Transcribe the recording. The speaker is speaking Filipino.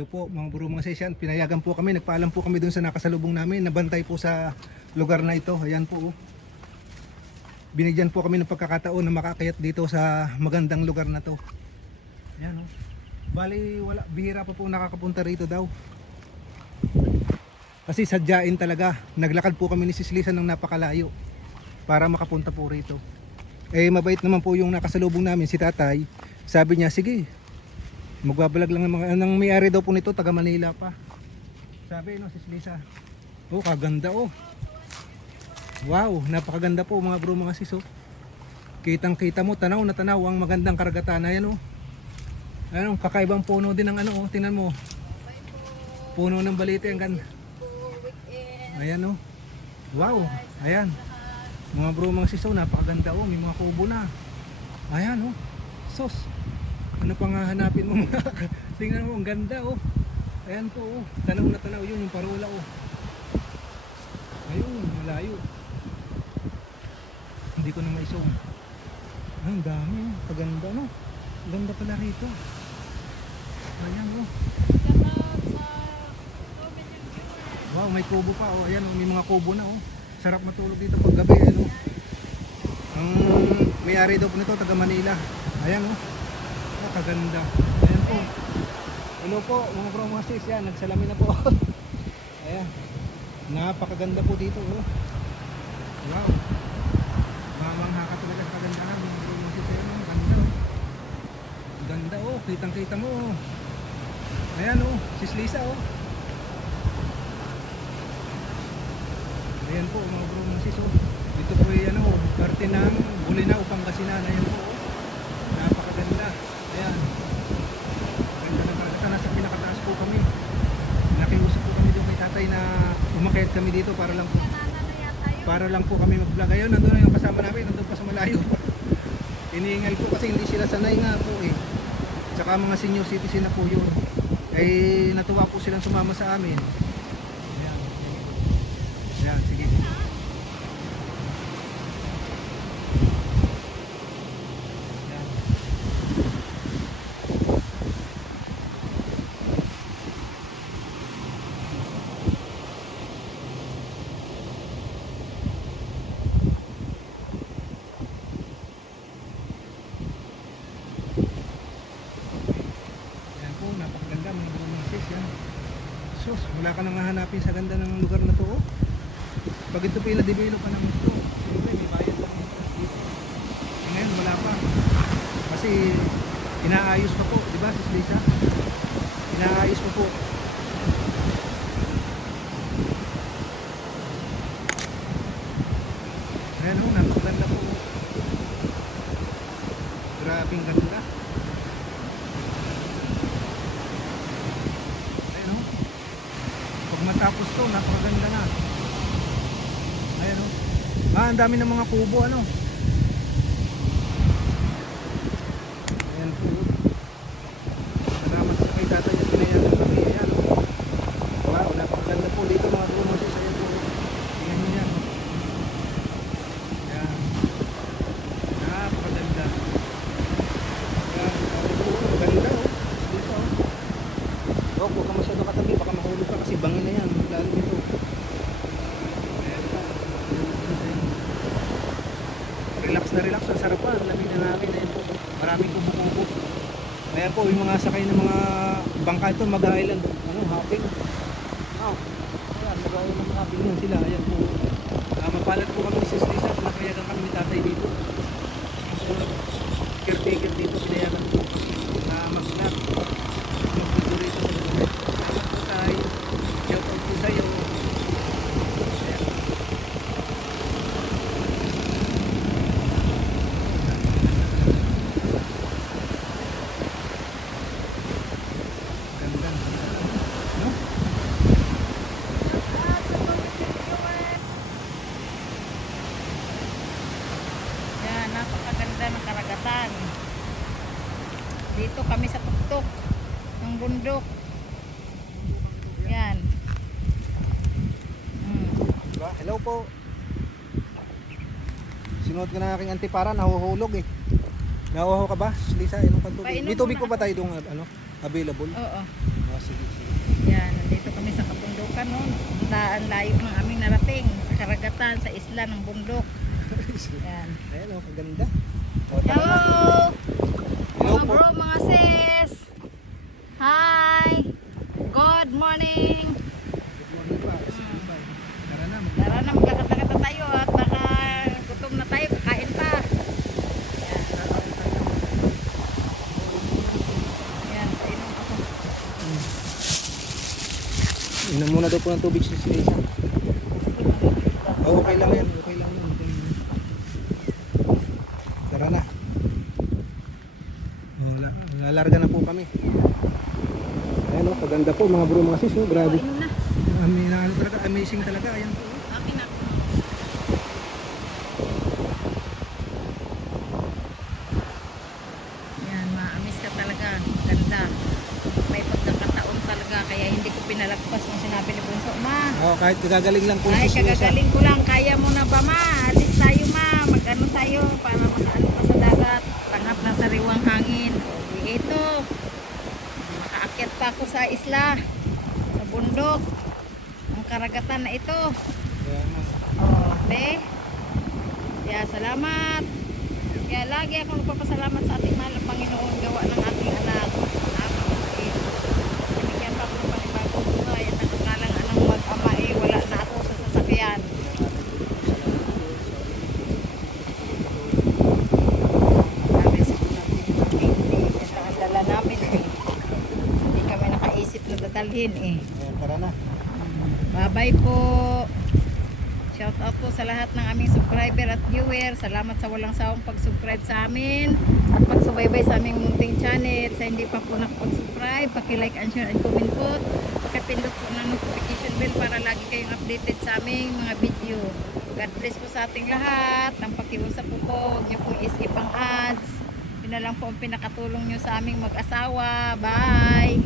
Hello po mga bro mga sesyan, pinayagan po kami, nagpaalam po kami dun sa nakasalubong namin, nabantay po sa lugar na ito. Ayan po oh. Binigyan po kami ng pagkakataon na makakayat dito sa magandang lugar na to. Ayan oh. Bali wala, bihira pa po nakakapunta rito daw. Kasi sadyain talaga, naglakad po kami ni Sislisan ng napakalayo para makapunta po rito. Eh mabait naman po yung nakasalubong namin, si tatay. Sabi niya, sige, magbabalag lang ng mga nang may-ari daw po nito, taga Manila pa. Sabi no, Sislisa. Oh, kaganda oh. Wow, napakaganda po mga bro mga sis oh. Kitang-kita mo, tanaw na tanaw ang magandang karagatan. Ayan oh. Ano, kakaibang puno din ng ano oh, tingnan mo. Puno ng balete ang ganda. Ayan oh. Wow, ayan. Mga bro mga sis oh, napakaganda oh, may mga kubo na. Ayan oh. Sos. Ano pang hahanapin mo mga tingnan mo, ang ganda oh. Ayan po oh, tanaw na tanaw yun, yung parola oh. Ayun, malayo. Hindi ko na maisong. Ang dami oh, paganda no. Ganda pala rito. Ayan oh. Wow, may kubo pa oh. Ayan oh, may mga kubo na oh. Sarap matulog dito pag gabi ano. Ang may-ari daw po nito, taga Manila. Ayan oh. Kaganda. Ayan po. Hello po mga bro mga sis, yan, nagsalamin na po. Ayan. Napakaganda po dito oh. Wow. Mamangha ka talaga sa kagandahan mga bro mga sis. Ayan oh, ganda oh. Ganda oh, kitang kita mo oh. Ayan oh, Sislisa oh. Ayan po mga bro mga sis oh. Dito po yung ano, parte ng Bulinaw, Pangasinan. Ayan po oh. Napakaganda. Ayan. Ganda na talaga. Nasa pinakataas po kami. Nakiusap po kami doon kay tatay na umakyat kami dito para lang po kami mag-vlog. Ayun, nandun na yung kasama namin. Nandun pa sa malayo. Iniingay po kasi hindi sila sanay nga po eh. Tsaka mga senior citizen na po yun. Eh natuwa po silang sumama sa amin. Ayan. Ayan, sige. Napakaganda mga bro mga sis yan. Sus, wala ka nang hahanapin sa ganda ng lugar na to oh. Pag ito pina-develop pa ng gusto, siyempre may bayad lang dito. Ngayon wala pa. Kasi inaayos pa po, di ba sis Lisa? Inaayos pa po. Ayan oh, napakaganda po. Grabing ganda. Matapos to, napakaganda na. Ayan o. Ang dami ng mga kubo ano. Ayan po. Salamat sa kay tatay at pinayagan kami. Ayan o. Wow, napakaganda po dito mga promosis. Ayan po. Tingnan nyo yan. Ayan. Napakaganda. Ayan. Ganda o. Dito o. Huwag ka masyado katabi, baka mahulog ka kasi bangin na yan, lalim ito. Relax na relax, ang sarap pa, ang lamig na namin. Ayan po, maraming kubo-kubo. Ayan po, yung mga sakay ng mga bangka ito, mag-island, ano, hopping. Oh, ayan, mag-island hopping yun sila, ayan po. Mapalad po kami sa Sislisa, pinapayagan kami ni tatay dito. So, caretaker dito, pinayagan po na mag-vlog. Napakaganda ng karagatan. Dito kami sa tuktok ng bundok. Yan. Hello po. Sinuot ko na aking antipara, nahuhulog eh. Nahuho ka ba, Lisa? May tubig po ba tayo doon? Ano? Available? Oo. Ah, sige, sige. Yan, nandito kami sa kabundukan no. Ang layo ng aming narating sa karagatan, sa isla ng bundok. Yan. Ayan, oh, kaganda. O, tara na. Hello! Hello Mga po. bro, mga sis! Hi! Good morning! Good morning pa. Sige pa. Tara na. Tara na, magkakata-kata tayo at baka gutom na tayo, kakain pa. Yan, painom ako. Inom muna daw po ng tubig si Lisa. Oh, okay lang yan. Okay lang yan. Okay lang yan. Tara na. Oh, lalarga na po kami. Ayan o, kaganda po mga bro, mga sis. Oh, grabe. Painom na. Ano talaga, amazing talaga. Ayan po. Akin na. Yan, maamis ka talaga. Ganda. May pagkakataon talaga kaya hindi ko pinalagpas yung sinabi ni Bunso. Ma, Oh, kahit kagagaling lang po ay si Lisa. kagagaling ko lang. Kaya mo na ba ma? Alis tayo ma. Mag-ano tayo para makaano pa sa dagat. Tanggap na sariwang hangin. O, ito. Makaakyat pa ako sa isla. Sa bundok. Ang karagatan na ito. Ayan, ma'am. Oh, te. Kaya salamat. Kaya lagi akong nagpapasalamat sa ating mahal na Panginoon gawa ng ating anak. Napakasakit. Binigyan pa ako ng panibagong buhay at nakakalang anong mag-ama wala na ako sa sasakyan. Sabi sa hindi ito ang dala namin eh. Hindi kami nakaisip na dadalhin eh. Ayan, tara na. Bye-bye po. Shout out po sa lahat ng aming subscriber at viewer. Salamat sa walang sawang pag-subscribe sa amin at pagsubaybay sa aming munting channel. Sa hindi pa po nakapag-subscribe, paki-like and share and comment po. Pakipindot po ng notification bell para lagi kayong updated sa aming mga video. God bless po sa ating lahat. Ang pakiusap po po, huwag niyo pong isip ang ads. Yun na lang po ang pinakatulong niyo sa aming mag-asawa. Bye!